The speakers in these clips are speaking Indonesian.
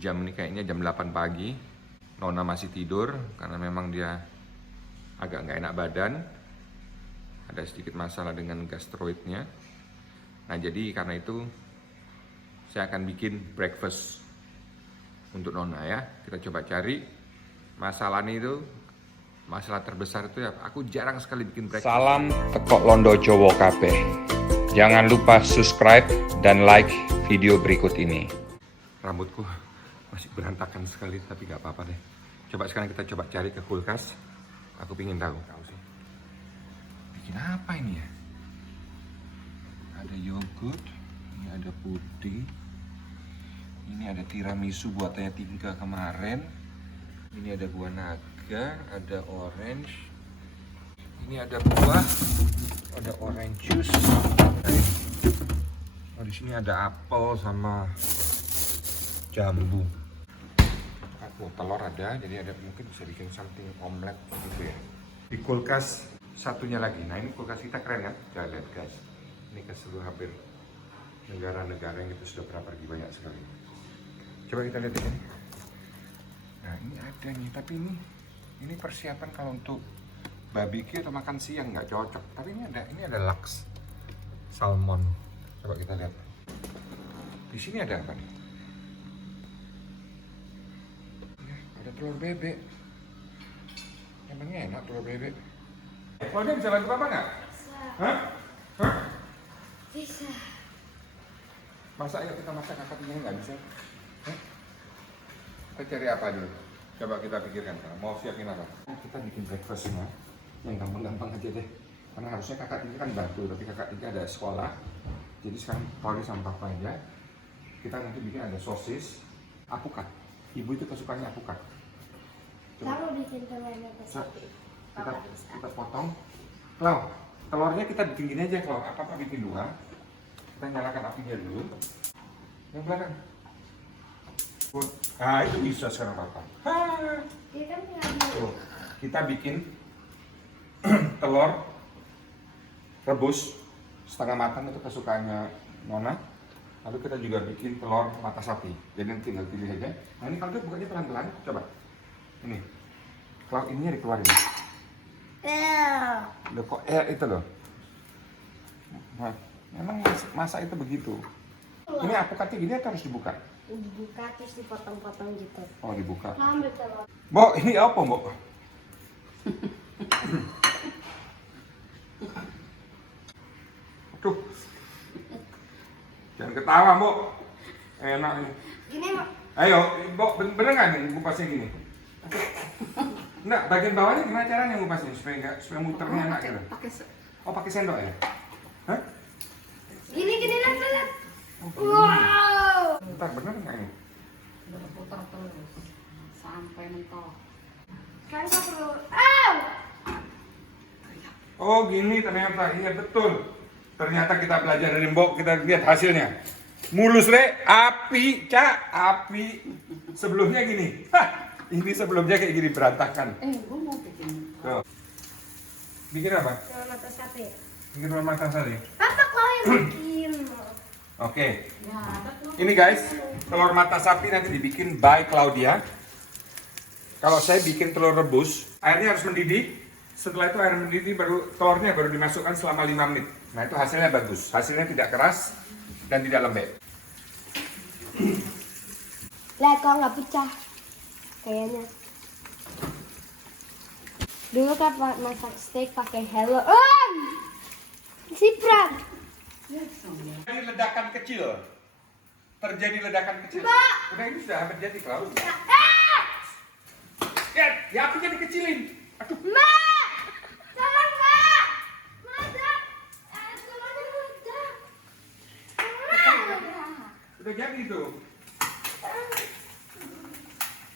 Jam ini kayaknya jam 8 pagi. Nona masih tidur karena memang dia agak nggak enak badan. Ada sedikit masalah dengan gastroidnya. Nah jadi karena itu saya akan bikin breakfast untuk Nona ya. Kita coba cari masalahnya itu. Masalah terbesar itu ya, aku jarang sekali bikin breakfast. Salam tekok londo Jowo kabeh. Jangan lupa subscribe dan like video berikut ini. Rambutku masih berantakan sekali, tapi gak apa-apa deh. Coba sekarang kita coba cari ke kulkas. Aku pingin tahu. Bikin apa ini ya? Ada yogurt, ini ada puding, ini ada tiramisu buatannya Tingka kemarin. Ini ada buah naga, ada orange. Ini ada buah, ada orange juice. Oh, di sini ada apel sama jambu. Oh, telur ada, jadi ada mungkin bisa bikin something omelet gitu ya. Di kulkas satunya lagi. Nah, ini kulkas kita keren kan? Jangan lihat guys. Ini ke seluruh hampir negara-negara yang itu sudah pernah pergi banyak sekali. Coba kita lihat ini. Nah ini ada nih, tapi ini persiapan kalau untuk barbecue atau makan siang nggak cocok. Tapi ini ada laks salmon. Coba kita lihat. Di sini ada apa nih? Ya, ada telur bebek. Emangnya enak telur bebek? Kalau dia bisa bantu apa nggak? Bisa. Hah? Hah? Bisa. Masa ayo kita masak kakak tinggal nggak bisa? Hah? Kita cari apa dulu? Coba kita pikirkan, mau siapin apa? Kita bikin breakfastnya yang gampang-gampang aja deh. Karena harusnya kakak tinggi kan bantu, tapi kakak tinggi ada sekolah. Jadi sekarang Polly sama papa aja. Kita nanti bikin ada sosis, apukat. Ibu itu kesukaannya apukat. Kamu bikin telurnya ke sapi. Kita potong. Klau, telurnya kita bikin gini aja Klau. Apa bikin dua. Kita nyalakan apinya dulu. Yang belakang. Ah itu bisa sekarang papa. Dia kan Tuh, kita bikin telur rebus setengah matang itu kesukaannya Nona. Lalu kita juga bikin telur mata sapi. Jadi nanti tinggal pilih aja. Nah ini kalau dia bukanya pelan-pelan, coba. Ini. Kalau ininya dikeluarin. Loh kok itu loh. Nah, memang masa itu begitu. Ini apukatnya gini atau harus dibuka? dibuka terus dipotong-potong gitu. Oh dibuka. Ambil telur. Mbok, ini apa Mbok? Aduh. Jangan ketawa Mbok. Enak nih. Gini Mak. Ayo, Mbok, bener nggak nih ngupasnya gini? Enggak, bagian bawahnya gimana caranya ngupasnya supaya muternya enak gitu? Pakai sendok ya? Hah? Gini lihat. Oh, Wow. Bentar, bener nggak ini? Berputar terus sampai mentok. Kan kok perlu. Oh gini ternyata, iya betul. Ternyata kita belajar dari Mbok, kita lihat hasilnya. Mulus api, api. Sebelumnya gini. Hah, ini sebelumnya kayak gini berantakan. Gue mau bikin. Tuh. Bikin apa? Telur mata sapi. Bikin telur mata sapi. Papa kau yang bikin. Oke. Ya, betul. Ini guys, telur mata sapi nanti dibikin by Claudia. Kalau saya bikin telur rebus, airnya harus mendidih. Setelah itu air mendidih, telurnya baru dimasukkan selama 5 menit. Nah itu hasilnya bagus. Hasilnya tidak keras dan tidak lembek. Lihat kok nggak pecah. Kayaknya. Dulu kan masak steak pakai hello. Sipran. Ini ledakan kecil. Terjadi ledakan kecil. Mbak! Udah ini sudah hampir jadi kalau. Ya apinya dikecilin. Aduh. Mbak! Tolong Mbak! Masak! Telurnya meledak. Udah jadi tuh.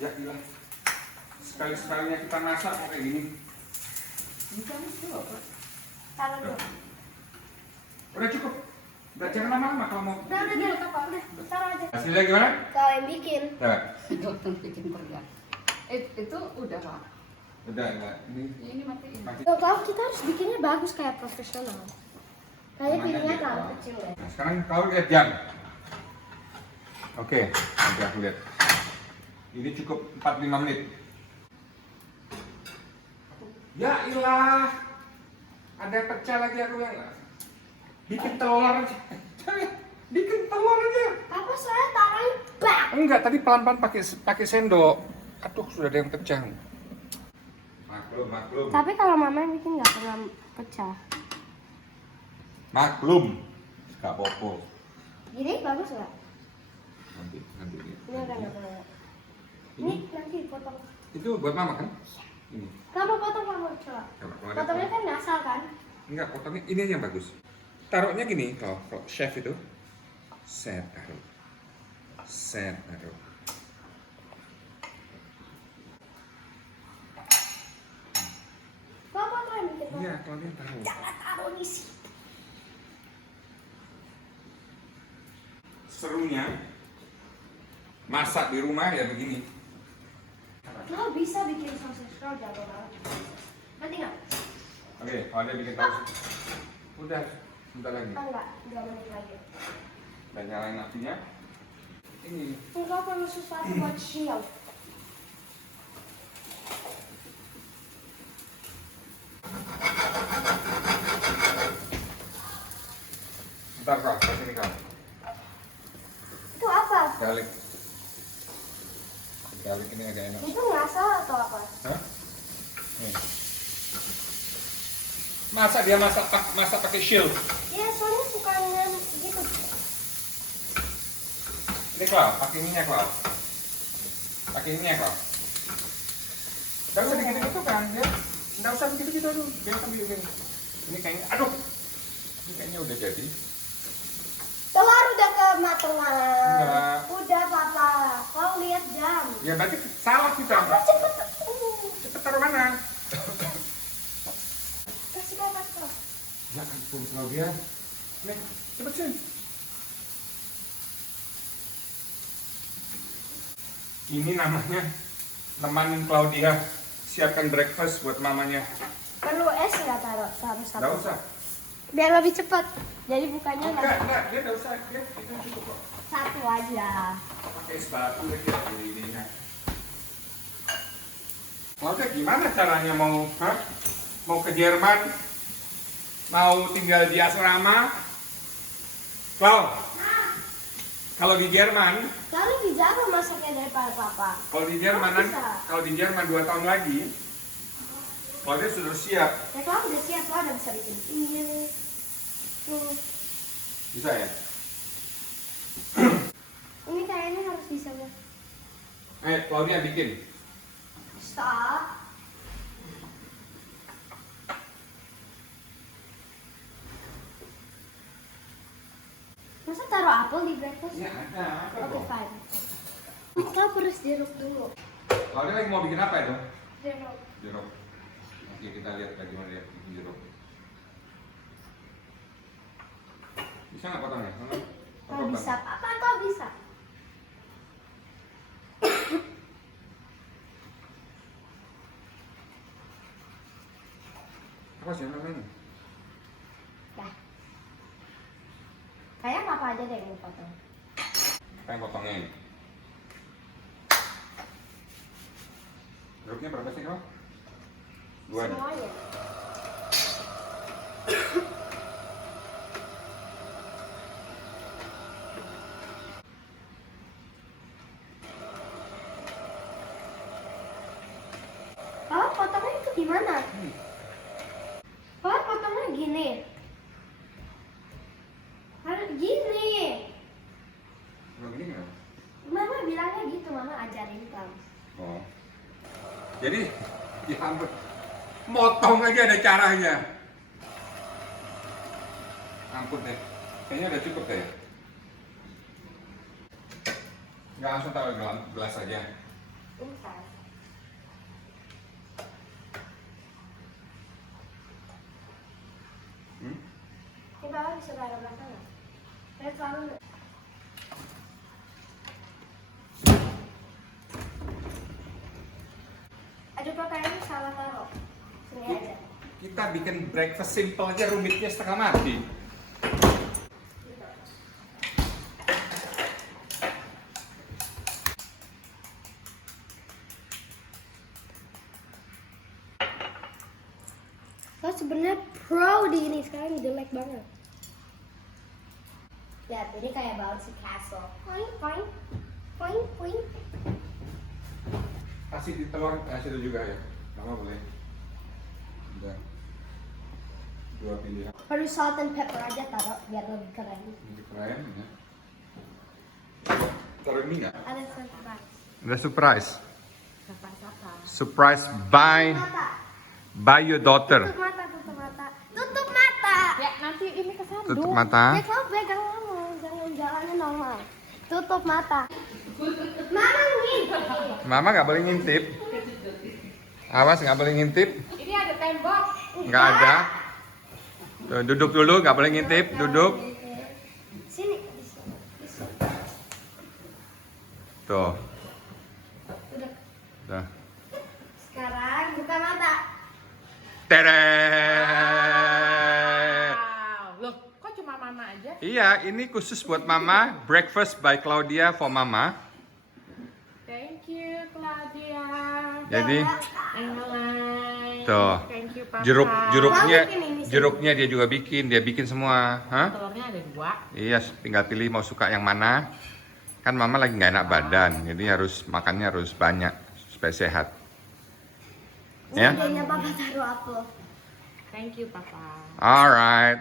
Ya gila. Sekali-sekalinya kita masak kayak gini. Ini kan itu apa? Taruh dulu. Udah cukup. Udah jangan lama-lama kalau mau. Udah, Pak. Taruh aja. Hasilnya gimana? Kau yang bikin. Coba. Dokter bikin kerja. Itu udah Pak. Udah enggak. Ini matiin. Tuh, tahu kita harus bikinnya bagus kayak profesional. Kayaknya Mana piringnya dia? terlalu kecil ya. Nah, sekarang kau lihat jam. Oke, nanti aku lihat. Ini cukup 45 menit. Ya ilah, ada pecah lagi aku yang bikin telur aja. Bikin telur aja. Apa saya taruhin bak? Enggak, tadi pelan-pelan pakai sendok. Aduh, sudah ada yang pecah. Maklum. Tapi kalau mama yang bikin nggak pernah pecah. Maklum. Gak apa-apa. Gini bagus nggak? Nanti. Ini udah nggak pernah. Ini nanti potong. Itu buat mama kan? Ini. Kamu potong kamu coba. Coba, Potongnya kan ngasal kan? Enggak, potongnya ini aja yang bagus. Taruhnya gini, kalau chef itu set taruh. Kamu potong yang bikin. Iya, kalau dia taruh. Jangan taruh di sini. Serunya masak di rumah ya begini. Lo bisa bikin sausage roll jago banget. Nanti nggak? Oke, kalau dia bikin tahu. Udah, sebentar lagi. Oh enggak, 2 menit lagi. Dan nyalain apinya. Ini. Enggak perlu sesuatu buat shield. Bentar kak, sini kak. Itu apa? Garlic ini agak enak. Itu ngasal atau apa? Hah? Nih. Masa dia masak pakai shield? Ya soalnya sukanya gitu. Ini Klau, pakai minyak Klau. Nggak usah gitu-gitu kan, ya. Nggak usah begitu-gitu dulu. Biar sambil gini. Ini kayaknya, aduh. Ini kayaknya udah jadi. Telur udah kematangan. Enggak. Udah papa. Kau lihat jam. Ya berarti salah kita. Cepet. Cepet taruh mana? Kasih ke atas kau. Ya ampun Claudia. Nih, cepet sini. Ini namanya nemanin Claudia siapkan breakfast buat mamanya. Perlu es nggak taruh satu. Nggak usah. Biar lebih cepat. Jadi bukannya nggak Enggak, dia nggak usah. Dia itu cukup kok. satu aja. Pakai es batu lagi ya ininya. Claudia gimana caranya mau ke Jerman? Mau tinggal di asrama? Clau, kalau di Jerman, Lalu dijaga masaknya daripada papa. kalau di Jerman, Oh, bisa. kalau di Jerman 2 tahun lagi, Claudia sudah siap. Ya kalau udah siap, kalau udah bisa bikin ini. Tuh. Bisa ya? Ini kayaknya harus bisa ya. Claudia bikin. Stop. Masa taruh apel di breakfast? Ya ada, apa Oke, kok? fine. Kau perus jeruk dulu. Claudia lagi mau bikin apa itu? Jeruk. Jeruk. Oke, kita lihat bagaimana dia bikin jeruk. Bisa nggak potongnya? Kau bisa. Apa kau bisa? Apa sih namanya? Dah. Kayak papa aja deh yang potong. Apa yang potongnya ini? Jeruknya berapa sih kau? 2 nih. Semuanya. Papa potongnya itu gimana? Papa potongnya gini. Harus gini. Kalau gini nggak? Mama bilangnya gitu, mama ajarin kamu. Oh. Jadi, ya ampun. Motong aja ada caranya. Ampun deh. Kayaknya udah cukup deh. Nggak langsung taruh gelas aja. Bentar. Hmm? Ini bapak bisa taruh belakang nggak? Saya selalu aduh pak kayaknya salah taruh. Sini aja. Kita bikin breakfast simple aja, rumitnya setengah mati. sebenarnya pro di ini, sekarang jelek banget. Lihat, ini kayak bouncy castle. Poing, poing, poing, poing. Kasih di telur, kasih itu juga ya. Mama boleh. Udah. 2 pilihan. Harus salt and pepper aja taruh biar lebih keren. Ini keren ya. Taruh mie nggak? Ada surprise. Ada surprise. Siapa? Surprise by Mata. your daughter. Tutup mata, tutup mata. Tutup mata. Ya nanti ini kesandung. Tutup mata. Ya kamu pegang mama, jangan jalannya normal. Tutup mata. Mama ngintip. Mama nggak boleh ngintip. Awas nggak boleh ngintip. Ini ada tembok. Nggak ada. Tuh, duduk dulu, nggak boleh ngintip. Duduk. Sini. Di sini. Tuh. Udah. Tuh. Sekarang buka mata. Teret. Wow. Loh, kok cuma mama aja? Iya, ini khusus buat Mama. Breakfast by Claudia for Mama. Thank you, Claudia. Jadi Engelai. Tuh. Thank you, Papa. jeruknya dia juga bikin. Dia bikin semua. Hah? Telurnya ada 2. Iya, tinggal pilih mau suka yang mana. Kan Mama lagi nggak enak badan, jadi makannya harus banyak supaya sehat. Ya? Idenya papa taruh apel. Thank you, Papa. Alright.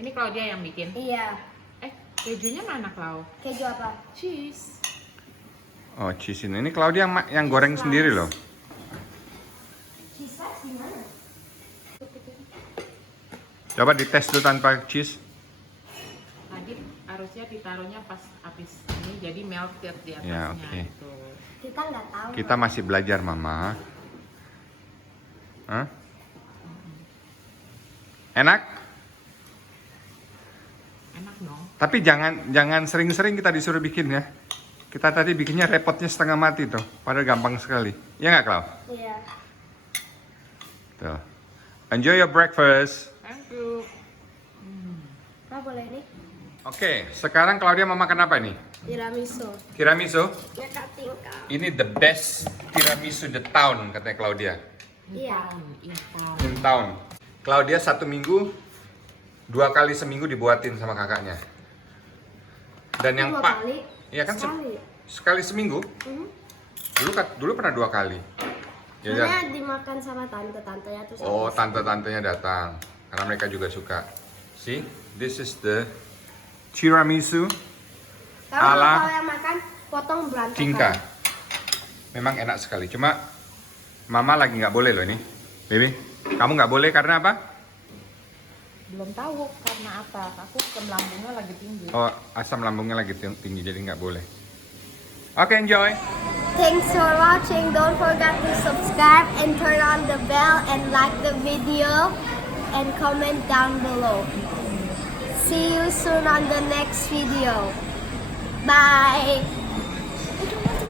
Ini Claudia yang bikin. Iya. Kejunya mana, Clau? Keju apa? Cheese. Oh, cheese ini. Ini Claudia yang goreng sendiri loh. Cheese slice di mana? Coba dites dulu tanpa cheese. Tadi harusnya ditaruhnya pas habis ini jadi melted di atasnya. Ya, oke. Gitu. Kita nggak tahu. Kita masih belajar, Mama. Hah? Enak? Enak dong. Tapi jangan sering-sering kita disuruh bikin ya. Kita tadi bikinnya repotnya setengah mati tuh. Padahal gampang sekali. Ya nggak, Clau? Iya. Tuh. Enjoy your breakfast. Thank you. Kau boleh nih? Oke, sekarang Claudia mau makan apa nih? Tiramisu. Tiramisu. Ya Kak Tingkah. Ini the best tiramisu the town, katanya Claudia. Iya. In town. Claudia 1 minggu 2 kali seminggu dibuatin sama kakaknya. Dan yang 2 Pak, kali. iya kan Sekali. sekali seminggu. Mhm. Dulu pernah 2 kali. Ya, Dan- Soalnya dimakan sama tante-tante ya terus. Oh, habis. tante-tantenya datang karena mereka juga suka. See, this is the tiramisu Kalau ala kau yang makan, potong berantakan. Tingka. Memang enak sekali. Cuma Mama lagi nggak boleh loh ini, Baby. Kamu nggak boleh karena apa? Belum tahu karena apa. Aku asam lambungnya lagi tinggi. Oh, asam lambungnya lagi tinggi jadi nggak boleh. Oke, enjoy. Thanks for watching. Don't forget to subscribe and turn on the bell and like the video and comment down below. See you soon on the next video. Bye.